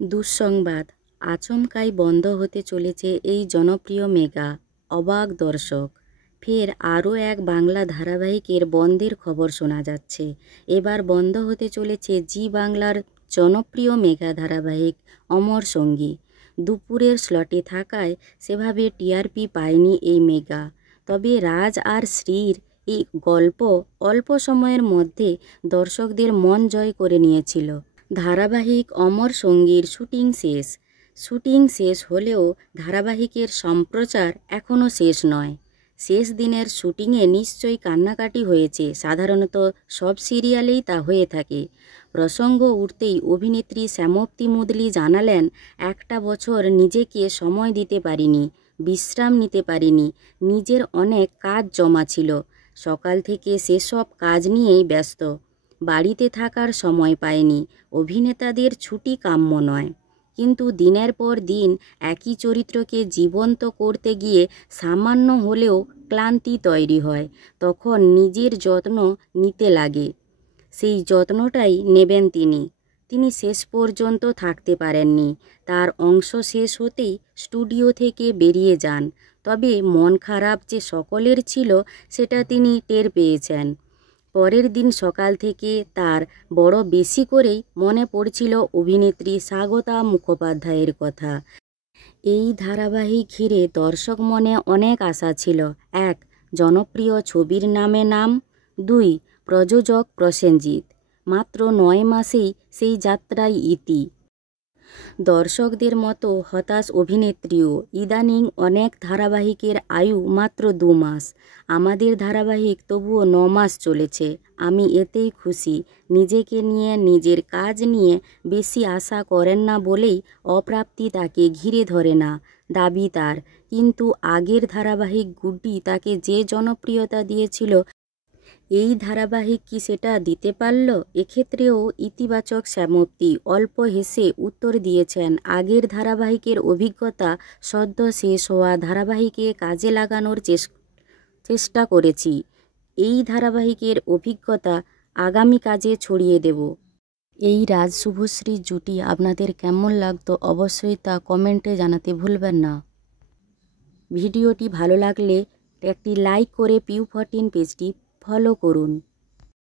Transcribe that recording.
দুঃসংবাদ, আচমকাই বন্ধ হতে চলেছে এই জনপ্রিয় মেগা। অবাক দর্শক, ফের আরও এক বাংলা ধারাবাহিকের বন্ধের খবর শোনা যাচ্ছে। এবার বন্ধ হতে চলেছে জি বাংলার জনপ্রিয় মেগা ধারাবাহিক অমর সঙ্গী। দুপুরের স্লটে থাকায় সেভাবে টিআরপি পায়নি এই মেগা। তবে রাজ আর শ্রীর এই গল্প অল্প সময়ের মধ্যে দর্শকদের মন জয় করে নিয়েছিল। ধারাবাহিক অমর সঙ্গীর শুটিং শেষ হলেও ধারাবাহিকের সম্প্রচার এখনও শেষ নয়। শেষ দিনের শুটিংয়ে নিশ্চয়ই কান্নাকাটি হয়েছে, সাধারণত সব সিরিয়ালেই তা হয়ে থাকে। প্রসঙ্গ উঠতেই অভিনেত্রী শ্যামপ্তি মুদলি জানালেন, একটা বছর নিজেকে সময় দিতে পারিনি, বিশ্রাম নিতে পারিনি, নিজের অনেক কাজ জমা ছিল। সকাল থেকে সেসব কাজ নিয়েই ব্যস্ত, বাড়িতে থাকার সময় পায়নি। অভিনেতাদের ছুটি কাম্য নয়, কিন্তু দিনের পর দিন একই চরিত্রকে জীবন্ত করতে গিয়ে সামান্য হলেও ক্লান্তি তৈরি হয়। তখন নিজের যত্ন নিতে লাগে। সেই যত্নটাই নেবেন তিনি শেষ পর্যন্ত থাকতে পারেননি। তার অংশ শেষ হতেই স্টুডিও থেকে বেরিয়ে যান। তবে মন খারাপ যে সকলের ছিল সেটা তিনি টের পেয়েছেন। পরের দিন সকাল থেকে তার বড় বেশি করেই মনে পড়ছিল অভিনেত্রী স্বাগতা মুখোপাধ্যায়ের কথা। এই ধারাবাহিক ঘিরে দর্শক মনে অনেক আশা ছিল। 1. জনপ্রিয় ছবির নামে নাম। 2. প্রযোজক প্রসেনজিৎ। মাত্র 9 মাসেই সেই যাত্রায় ইতি। দর্শকদের মতো হতাশ অভিনেত্রীও। ইদানিং অনেক ধারাবাহিকের আয়ু মাত্র 2 মাস। আমাদের ধারাবাহিক তবুও 9 মাস চলেছে। আমি এতেই খুশি। নিজেকে নিয়ে, নিজের কাজ নিয়ে বেশি আশা করেন না বলেই অপ্রাপ্তি তাকে ঘিরে ধরে না, দাবি তার। কিন্তু আগের ধারাবাহিক গুড্ডি তাকে যে জনপ্রিয়তা দিয়েছিল, এই ধারাবাহিক কি সেটা দিতে পারল? এক্ষেত্রেও ইতিবাচক শ্যামপ্তি অল্প হেসে উত্তর দিয়েছেন, আগের ধারাবাহিকের অভিজ্ঞতা সদ্য শেষ হওয়া ধারাবাহিকে কাজে লাগানোর চেষ্টা করেছি। এই ধারাবাহিকের অভিজ্ঞতা আগামী কাজে ছড়িয়ে দেব। এই রাজ শুভশ্রী জুটি আপনাদের কেমন লাগতো অবশ্যই তা কমেন্টে জানাতে ভুলবেন না। ভিডিওটি ভালো লাগলে একটি লাইক করে পিউ14 পেজটি ফলো করুন।